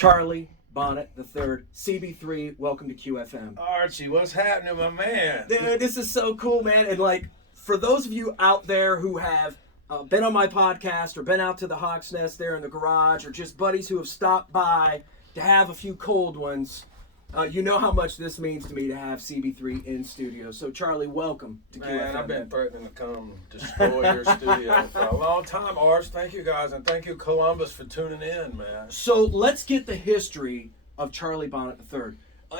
Charlie Bonnet III, CB3, welcome to QFM. Archie, what's happening, my man? Dude, this is so cool, man. And like, for those of you out there who have been on my podcast or been out to the Hawk's Nest there in the garage, or just buddies who have stopped by to have a few cold ones, you know how much this means to me to have CB3 in studio. So, Charlie, welcome to QFM. Man, I've been threatening to come destroy your studio for a long time, Arch. Thank you, guys, and thank you, Columbus, for tuning in, man. So, let's get the history of Charlie Bonnet III.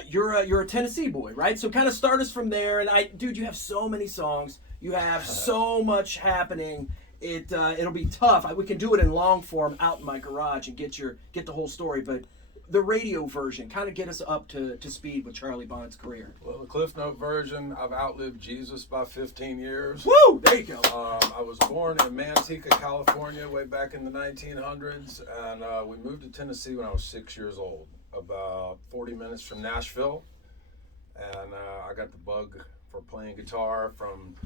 You're a Tennessee boy, right? So, kind of start us from there. And dude, you have so many songs. You have so much happening. It'll be tough. We can do it in long form out in my garage and get the whole story, but the radio version, kind of get us up to speed with Charlie Bonnet's career. Well, the Cliff Note version, I've outlived Jesus by 15 years. Woo! There you go. I was born in Manteca, California, way back in the 1900s, and we moved to Tennessee when I was 6 years old, about 40 minutes from Nashville, and I got the bug for playing guitar from...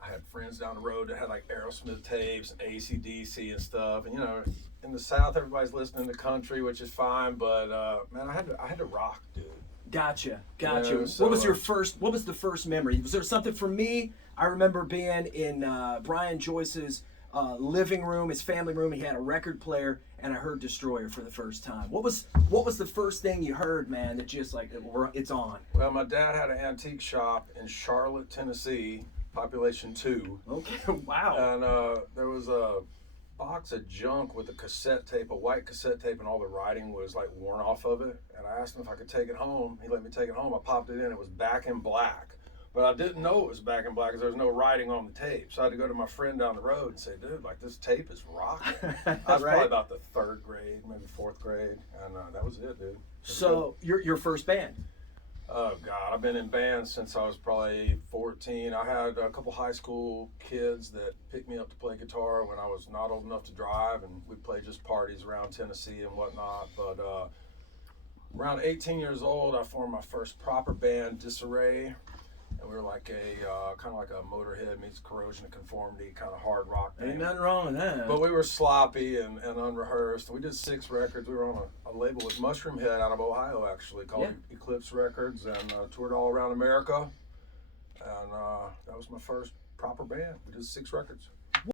I had friends down the road that had like Aerosmith tapes and AC/DC and stuff, and you know, in the South everybody's listening to country, which is fine, but man, I had to rock, dude. Gotcha. Yeah, so, what was the first memory? Was there something for me? I remember being in Brian Joyce's living room, his family room. He had a record player, and I heard Destroyer for the first time. What was the first thing you heard, man, that just like it's on? Well, my dad had an antique shop in Charlotte, Tennessee. Population 2. Okay, wow. And there was a box of junk with a cassette tape, a white cassette tape, and all the writing was like worn off of it. And I asked him if I could take it home. He let me take it home. I popped it in. It was back in black. But I didn't know it was back in black because there was no writing on the tape. So I had to go to my friend down the road and say, dude, like this tape is rocking. I was Right? probably about the 3rd grade, maybe 4th grade. And that was it, dude. So your first band? Oh, God, I've been in bands since I was probably 14. I had a couple high school kids that picked me up to play guitar when I was not old enough to drive, and we'd play just parties around Tennessee and whatnot. But around 18 years old, I formed my first proper band, Disarray, and we were like kind of like a Motorhead meets Corrosion of Conformity kind of hard rock band. Ain't nothing wrong with that. But we were sloppy and unrehearsed. We did 6 records. We were on a label with Mushroom Head out of Ohio, actually, called Eclipse Records, and toured all around America. And that was my first proper band. We did 6 records.